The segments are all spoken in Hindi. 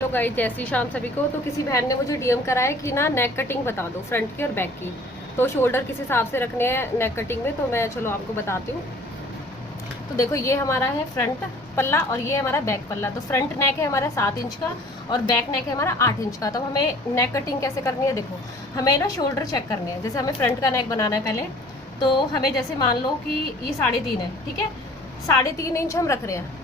तो गाइस जैसी शाम सभी को। तो किसी बहन ने मुझे डीएम करा है कि ना नेक कटिंग बता दो फ्रंट की और बैक की। तो शोल्डर किस हिसाब से रखने हैं नेक कटिंग में, तो मैं चलो आपको बताती हूँ। तो देखो ये हमारा है फ्रंट पल्ला और ये हमारा बैक पल्ला। तो फ्रंट नेक है हमारा 7 इंच का और बैक नेक है हमारा 8 इंच का। तो हमें नेक कटिंग कैसे करनी है, देखो हमें ना शोल्डर चेक करने हैं। जैसे हमें फ्रंट का नेक बनाना है पहले, तो हमें जैसे मान लो कि ये 3.5 है, ठीक है। 3.5 इंच हम रख रहे हैं,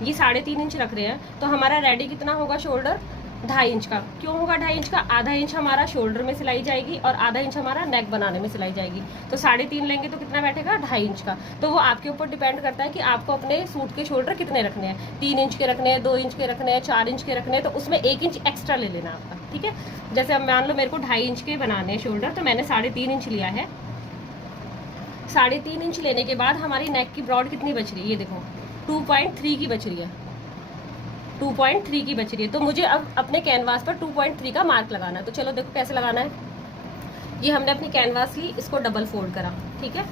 ये 3.5 इंच रख रहे हैं। तो हमारा रेडी कितना होगा शोल्डर, 2.5 इंच का। क्यों होगा 2.5 इंच का, आधा इंच हमारा शोल्डर में सिलाई जाएगी और आधा इंच हमारा नेक बनाने में सिलाई जाएगी। तो 3.5 लेंगे तो कितना बैठेगा, 2.5 इंच का। तो वो आपके ऊपर डिपेंड करता है कि आपको अपने सूट के शोल्डर कितने रखने हैं, 3 इंच के रखने हैं, 2 इंच के रखने हैं, 4 इंच के रखने हैं। तो उसमें 1 इंच एक्स्ट्रा ले लेना आपका, ठीक है। जैसे अब मान लो मेरे को 2.5 इंच के बनाने हैं शोल्डर, तो मैंने 3.5 इंच लिया है। 3.5 इंच लेने के बाद हमारी नेक की ब्रॉड कितनी बच रही है, ये देखो 2.3 की बच रही है, 2.3 की बच रही है। तो मुझे अब अपने कैनवास पर 2.3 का मार्क लगाना है। तो चलो देखो कैसे लगाना है। ये हमने अपनी कैनवास ली, इसको डबल फोल्ड करा, ठीक है।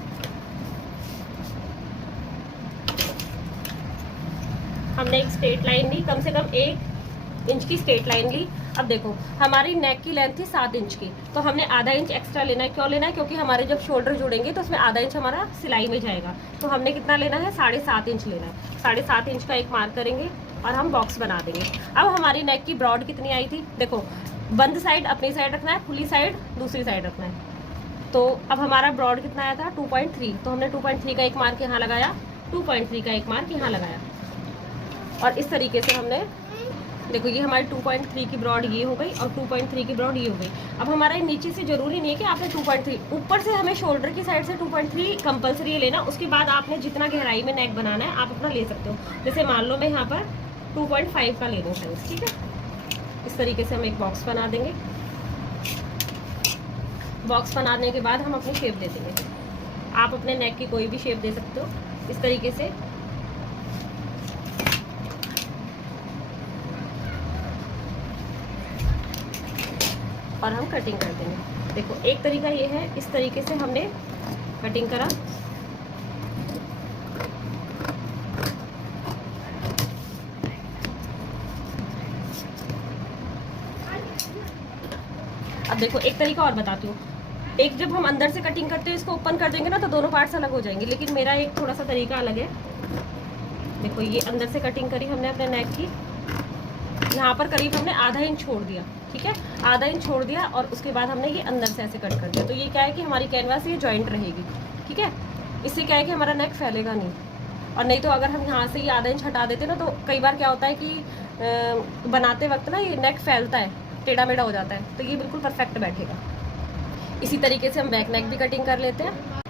हमने एक स्ट्रेट लाइन ली, कम से कम 1 इंच की स्ट्रेट लाइन ली। अब देखो हमारी नेक की लेंथ थी 7 इंच की, तो हमने आधा इंच एक्स्ट्रा लेना है। क्यों लेना है, क्योंकि हमारे जब शोल्डर जुड़ेंगे तो उसमें आधा इंच हमारा सिलाई में जाएगा। तो हमने कितना लेना है, 7.5 इंच लेना है। 7.5 इंच का एक मार्क करेंगे और हम बॉक्स बना देंगे। अब हमारी नेक की ब्रॉड कितनी आई थी, देखो बंद साइड अपनी साइड रखना है, खुली साइड दूसरी साइड रखना है। तो अब हमारा ब्रॉड कितना आया था, 2.3। तो हमने 2.3 का एक मार्क यहाँ लगाया, 2.3 का एक मार्क यहाँ लगाया। और इस तरीके से हमने, देखो ये हमारी 2.3 की ब्रॉड ये हो गई और 2.3 की ब्रॉड ये हो गई। अब हमारा नीचे से जरूरी नहीं है कि आपने 2.3, ऊपर से हमें शोल्डर की साइड से 2.3 कंपलसरी लेना। उसके बाद आपने जितना गहराई में नेक बनाना है आप अपना ले सकते हो। जैसे मान लो मैं यहाँ पर 2.5 का ले लूँ साइज, ठीक है। इस तरीके से हम एक बॉक्स बना देंगे। बॉक्स बनाने के बाद हम अपनी शेप दे देंगे। आप अपने नेक की कोई भी शेप दे सकते हो इस तरीके से। और हम कटिंग कर देंगे। देखो एक तरीका ये है, इस तरीके से हमने कटिंग करा। अब देखो एक तरीका और बताती हूँ। एक जब हम अंदर से कटिंग करते हैं, इसको ओपन कर देंगे ना तो दोनों पार्ट्स अलग हो जाएंगे, लेकिन मेरा एक थोड़ा सा तरीका अलग है। देखो ये अंदर से कटिंग करी हमने अपने नेक की, यहाँ पर करीब हमने आधा इंच छोड़ दिया, ठीक है। आधा इंच छोड़ दिया और उसके बाद हमने ये अंदर से ऐसे कट कर दिया। तो ये क्या है कि हमारी कैनवास ये जॉइंट रहेगी, ठीक है। इससे क्या है कि हमारा नेक फैलेगा नहीं। और नहीं तो अगर हम यहाँ से ये आधा इंच हटा देते ना, तो कई बार क्या होता है कि बनाते वक्त ना ये नेक फैलता है, टेढ़ा मेढ़ा हो जाता है। तो ये बिल्कुल परफेक्ट बैठेगा। इसी तरीके से हम बैक नेक भी कटिंग कर लेते हैं।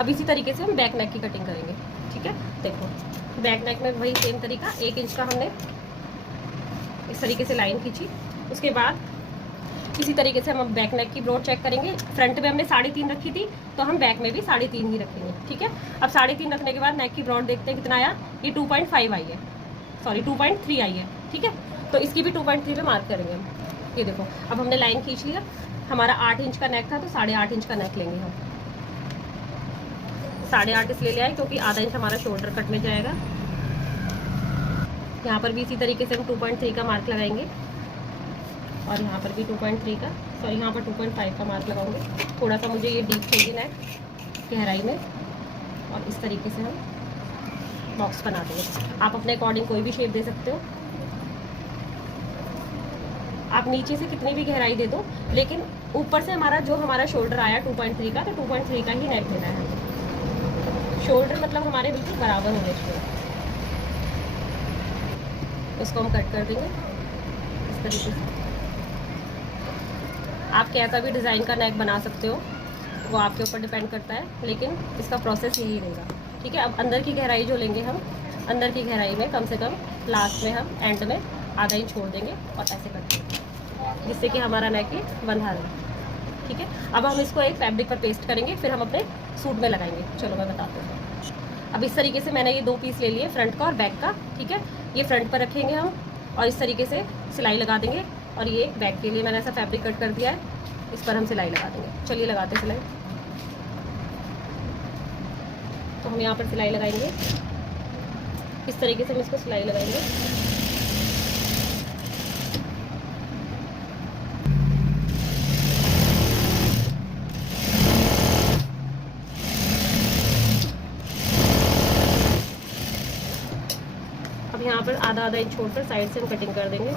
अब इसी तरीके से हम बैक नेक की कटिंग करेंगे, ठीक है। देखो बैक नेक में वही सेम तरीका, 1 इंच का हमने इस तरीके से लाइन खींची। उसके बाद इसी तरीके से हम बैक नेक की ब्रॉड चेक करेंगे। फ्रंट में हमने 3.5 रखी थी, तो हम बैक में भी 3.5 ही रखेंगे, ठीक है। अब 3.5 रखने के बाद नेक की ब्रॉड देखते हैं कितना आया, ये 2.5 आई है, सॉरी 2.3 आई है, ठीक है। तो इसकी भी 2.3 पे मार्क करेंगे हम। ये देखो अब हमने लाइन खींच लिया। हमारा 8 इंच का नेक था, तो 8.5 इंच का नेक लेंगे हम। 8.5 इसलिए लिया है क्योंकि आधा इंच हमारा शोल्डर कट में जाएगा। यहाँ पर भी इसी तरीके से हम 2.3 का मार्क लगाएंगे और यहाँ पर भी 2.3 का, सॉरी यहाँ पर 2.5 का मार्क लगाऊंगे। थोड़ा सा मुझे ये डीप चाहिए नेक गहराई में। और इस तरीके से हम बॉक्स बना देंगे। आप अपने अकॉर्डिंग कोई भी शेप दे सकते हो। आप नीचे से कितनी भी गहराई दे दो, लेकिन ऊपर से हमारा जो हमारा शोल्डर आया 2.3 का, तो 2.3 का ही नेक देना है। शोल्डर मतलब हमारे बिल्कुल बराबर होने चाहिए। इसको हम कट कर देंगे इस तरीके से। आप कैसा भी डिज़ाइन का नेक बना सकते हो, वो आपके ऊपर डिपेंड करता है, लेकिन इसका प्रोसेस यही रहेगा, ठीक है। अब अंदर की गहराई जो लेंगे हम, अंदर की गहराई में कम से कम लास्ट में हम एंड में आधा इंच छोड़ देंगे और ऐसे कर देंगे, जिससे कि हमारा नेक ये बंधा रहे, ठीक है। अब हम इसको एक फैब्रिक पर पेस्ट करेंगे, फिर हम अपने सूट में लगाएंगे। चलो मैं बताती हूँ। अब इस तरीके से मैंने ये 2 पीस ले लिए, फ्रंट का और बैक का, ठीक है। ये फ्रंट पर रखेंगे हम और इस तरीके से सिलाई लगा देंगे। और ये बैक के लिए मैंने ऐसा फैब्रिक कट कर दिया है, इस पर हम सिलाई लगा देंगे। चलिए लगाते हैं सिलाई। तो हम यहाँ पर सिलाई लगाएंगे, इस तरीके से हम इसको सिलाई लगाएंगे। आधा आधा इंच छोड़कर साइड से हम कटिंग कर देंगे।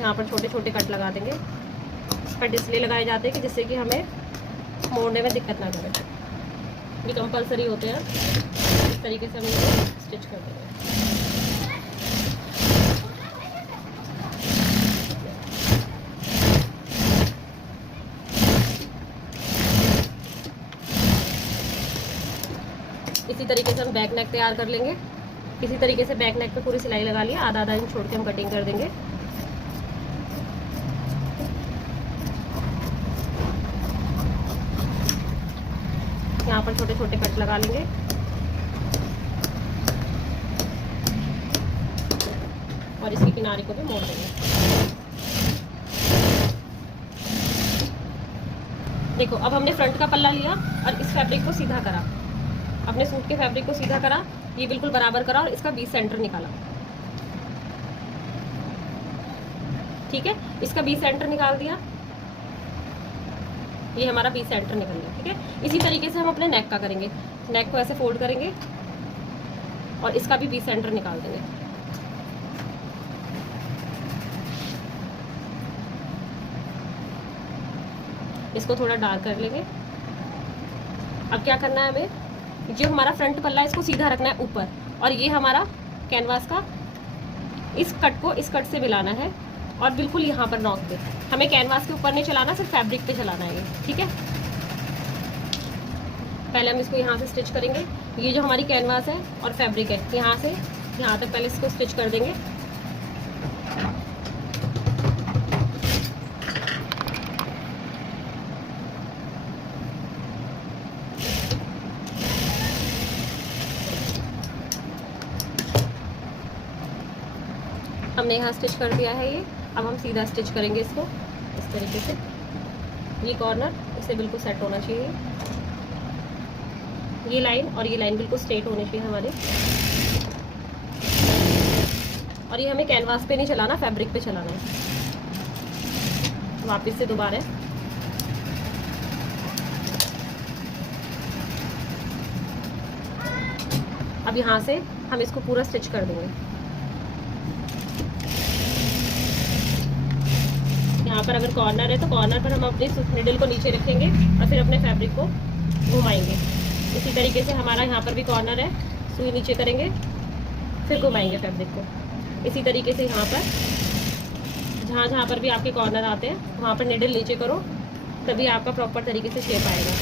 यहाँ पर छोटे छोटे कट लगा देंगे। कट इसलिए लगाए जाते हैं कि जिससे कि हमें मोड़ने में दिक्कत ना करे। ये कंपलसरी होते हैं। इस तरीके से हम इनको स्टिच कर देंगे। इसी तरीके से हम बैक नेक तैयार कर लेंगे। इसी तरीके से बैक नेक पे पूरी सिलाई लगा लिया, आधा आधा इंच छोड़ के हम कटिंग कर देंगे। यहाँ पर छोटे छोटे कट लगा लेंगे। और इसकी किनारे को भी मोड़ देंगे। देखो अब हमने फ्रंट का पल्ला लिया और इस फैब्रिक को सीधा करा, अपने सूट के फैब्रिक को सीधा करा, ये बिल्कुल बराबर करा और इसका बीच सेंटर निकाला। ठीक है, इसका बीच सेंटर निकाल दिया, ये हमारा बीच सेंटर निकल गया। ठीक है, इसी तरीके से हम अपने नेक का करेंगे। नेक को ऐसे फोल्ड करेंगे और इसका भी बीच सेंटर निकाल देंगे। इसको थोड़ा डार्क कर लेंगे। अब क्या करना है हमें, जो हमारा फ्रंट पल्ला है इसको सीधा रखना है ऊपर, और ये हमारा कैनवास का इस कट को इस कट से मिलाना है और बिल्कुल यहाँ पर नॉक पे। हमें कैनवास के ऊपर नहीं चलाना, सिर्फ फैब्रिक पे चलाना है ये। ठीक है, पहले हम इसको यहाँ से स्टिच करेंगे। ये जो हमारी कैनवास है और फैब्रिक है, यहाँ से यहाँ तक पहले इसको स्टिच कर देंगे। हमने यहाँ स्टिच कर दिया है ये। अब हम सीधा स्टिच करेंगे इसको इस तरीके से। ये कॉर्नर इसे बिल्कुल सेट होना चाहिए, ये लाइन और ये लाइन बिल्कुल स्ट्रेट होनी चाहिए हमारी। और ये हमें कैनवास पे नहीं चलाना, फैब्रिक पे चलाना है। वापस से दोबारा अब यहाँ से हम इसको पूरा स्टिच कर देंगे। यहाँ पर अगर कॉर्नर है तो कॉर्नर पर हम अपनी निडल को नीचे रखेंगे और फिर अपने फैब्रिक को घुमाएंगे। इसी तरीके से हमारा यहाँ पर भी कॉर्नर है, सुई नीचे करेंगे फिर घुमाएंगे फैब्रिक को। इसी तरीके से यहाँ पर जहाँ जहाँ पर भी आपके कॉर्नर आते हैं वहाँ पर निडल नीचे करो, तभी आपका प्रॉपर तरीके से शेप आएगा।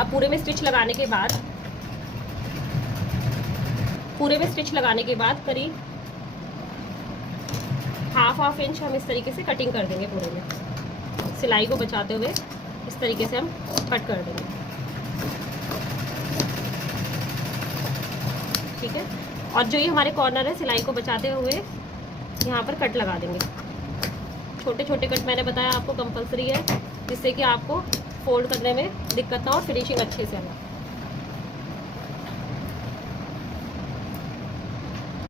अब पूरे में स्टिच लगाने के बाद करीब हाफ इंच हम इस तरीके से कटिंग कर देंगे। पूरे में सिलाई को बचाते हुए इस तरीके से हम कट कर देंगे। ठीक है, और जो ये हमारे कॉर्नर है सिलाई को बचाते हुए यहाँ पर कट लगा देंगे। छोटे छोटे कट मैंने बताया आपको कंपलसरी है, जिससे कि आपको फोल्ड करने में दिक्कत ना हो, फिनिशिंग अच्छे से आए।